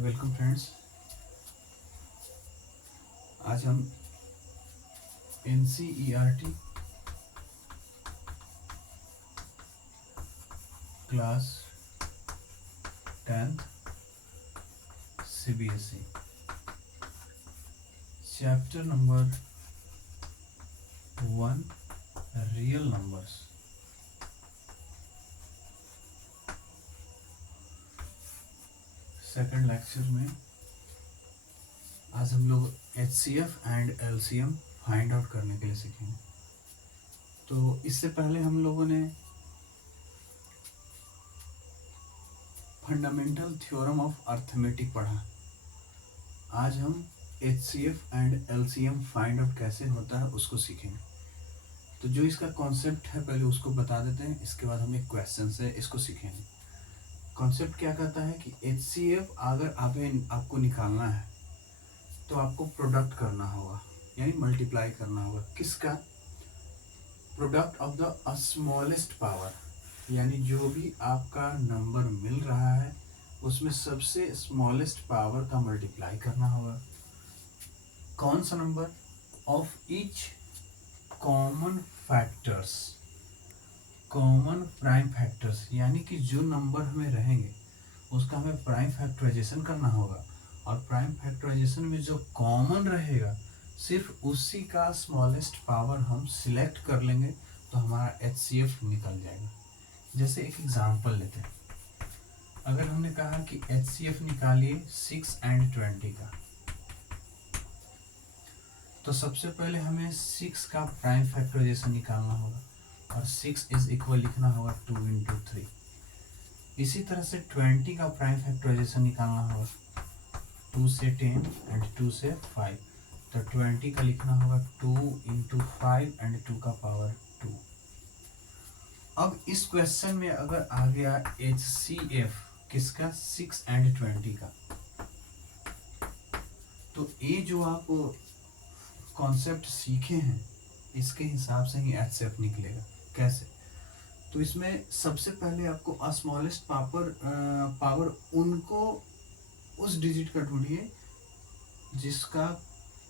Welcome friends. आज हम NCERT class 10th CBSE chapter number 1 real numbers second lecture में आज हम लोग HCF and LCM find out करने के लिए सीखेंगे। तो इससे पहले हम लोगों ने फंडामेंटल थ्योरम ऑफ अर्थमेटिक पढ़ा। आज हम HCF and LCM find out कैसे होता है उसको सीखेंगे। तो जो इसका कॉन्सेप्ट है पहले उसको बता देते हैं, इसके बाद हम एक क्वेश्चन से इसको सीखेंगे। कॉन्सेप्ट क्या कहता है कि HCF अगर आपको निकालना है तो आपको प्रोडक्ट करना होगा, यानी मल्टीप्लाई करना होगा। किसका? Product of the smallest power, यानी जो भी आपका नंबर मिल रहा है उसमें सबसे स्मॉलेस्ट पावर का मल्टीप्लाई करना होगा। कौन सा number? Of each common factors, common prime factors, यानी कि जो नंबर हमें रहेंगे उसका हमें प्राइम फैक्टराइजेशन करना होगा। और प्राइम फैक्टराइजेशन में जो कॉमन रहेगा सिर्फ उसी का स्मॉलेस्ट पावर हम सिलेक्ट कर लेंगे तो हमारा HCF निकल जाएगा। जैसे एक एग्जांपल लेते हैं। अगर हमने कहा कि HCF निकालिए 6 एंड 20 का, तो सबसे पहले हमें 6 का प्राइम फैक्टराइजेशन निकालना होगा और 6 इज इक्वल लिखना होगा 2 इंटू 3। इसी तरह से 20 का प्राइम फैक्टराइजेशन निकालना होगा 2 से 10 एंड 2 से 5। तो 20 का लिखना होगा 2 इंटू 5 एंड 2 का पावर 2। अब इस क्वेश्चन में अगर आ गया HCF किसका? 6 एंड 20 का, तो ये जो आप कॉन्सेप्ट सीखे हैं इसके हिसाब से ही HCF निकलेगा। कैसे? तो इसमें सबसे पहले आपको स्मॉलेस्ट पावर उनको उस डिजिट का ढूंढिए जिसका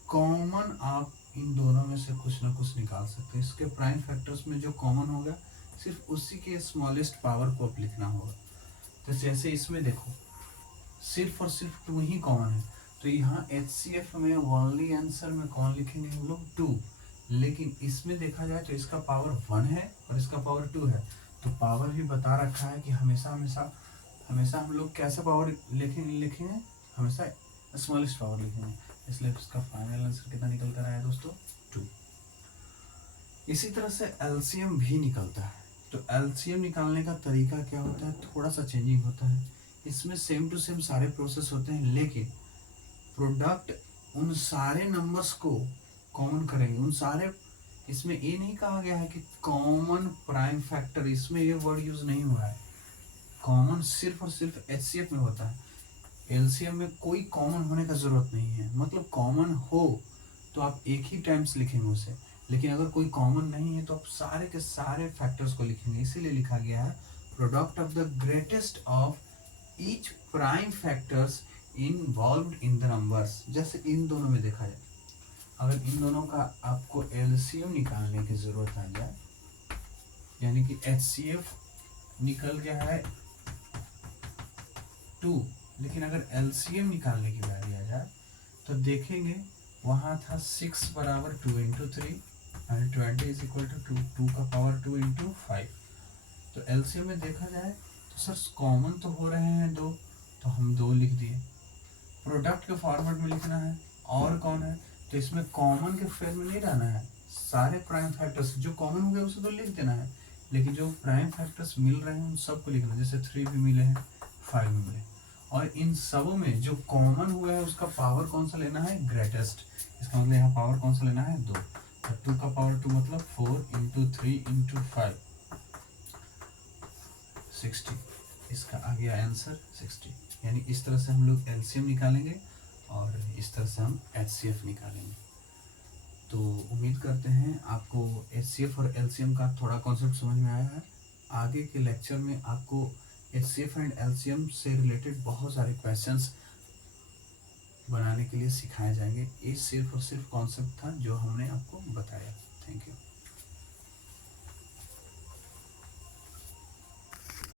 कॉमन आप इन दोनों में से कुछ ना कुछ निकाल सकते हैं। इसके प्राइम फैक्टर्स में जो कॉमन होगा सिर्फ उसी के स्मॉलेस्ट पावर को आप लिखना होगा। तो जैसे इसमें देखो सिर्फ और सिर्फ 2 ही कॉमन है, तो यहाँ HCF में ओनली आंसर में कौन लिखेंगे हम लोग? 2। लेकिन इसमें देखा जाए तो इसका पावर 1 है और इसका पावर 2 है, तो पावर भी बता रखा है कि हमेशा हमेशा हमेशा हम लोग कैसा पावर लिखेंगे? हमेशा स्मॉलेस्ट पावर लिखेंगे। इसलिए इसका फाइनल आंसर कितना निकल कर आया दोस्तों? 2। इसी तरह से LCM भी निकलता है। तो LCM निकालने का तरीका क्या होता है? थोड़ा सा चेंजिंग होता है। इसमें सेम टू सेम सारे प्रोसेस होते हैं, लेकिन प्रोडक्ट उन सारे नंबर्स को कॉमन करेंगे। उन सारे, इसमें ये नहीं कहा गया है कि कॉमन प्राइम फैक्टर, इसमें ये वर्ड यूज नहीं हुआ है। कॉमन सिर्फ और सिर्फ HCF में होता है। LCM में कोई कॉमन होने का जरूरत नहीं है। मतलब कॉमन हो तो आप एक ही टाइम्स लिखेंगे उसे, लेकिन अगर कोई कॉमन नहीं है तो आप सारे के सारे फैक्टर्स को लिखेंगे। इसीलिए लिखा गया है product of the greatest of each prime factors involved in the numbers. जैसे इन दोनों में देखा जाए, अगर इन दोनों का आपको LCM निकालने की जरूरत आ जाए, यानी कि HCF निकल गया है 2, लेकिन अगर LCM निकालने की बारी आ जाए तो देखेंगे वहाँ था 6 बराबर 2 into 3 and 20 is equal to 2 का पावर 2 इंटू 5। तो LCM में देखा जाए तो सर कॉमन तो हो रहे हैं 2, तो हम 2 लिख दिए। प्रोडक्ट के फॉर्मेट में लिखना है और कौन है, तो इसमें कॉमन के फेयर में नहीं रहना है। सारे प्राइम फैक्टर्स जो कॉमन हो गए उसे तो लिख देना है, लेकिन जो प्राइम फैक्टर्स मिल रहे हैं उन सबको लिखना है। जैसे 3 भी मिले हैं, 5 भी मिले, और इन सबों में जो कॉमन हुआ है उसका पावर कौन सा लेना है? ग्रेटेस्ट। इसका मतलब यहाँ पावर कौन सा लेना है? 2। तो 2 का पावर 2 मतलब 4 इंटू 3 इंटू 5, 60। इसका आ गया आंसर 60। यानी इस तरह से हम लोग LCM निकालेंगे और इस तरह से हम HCF निकालेंगे। तो उम्मीद करते हैं आपको HCF और LCM का थोड़ा कॉन्सेप्ट समझ में आया है। आगे के लेक्चर में आपको HCF एंड LCM से रिलेटेड बहुत सारे क्वेश्चंस बनाने के लिए सिखाए जाएंगे। ये सिर्फ और सिर्फ कॉन्सेप्ट था जो हमने आपको बताया। Thank you.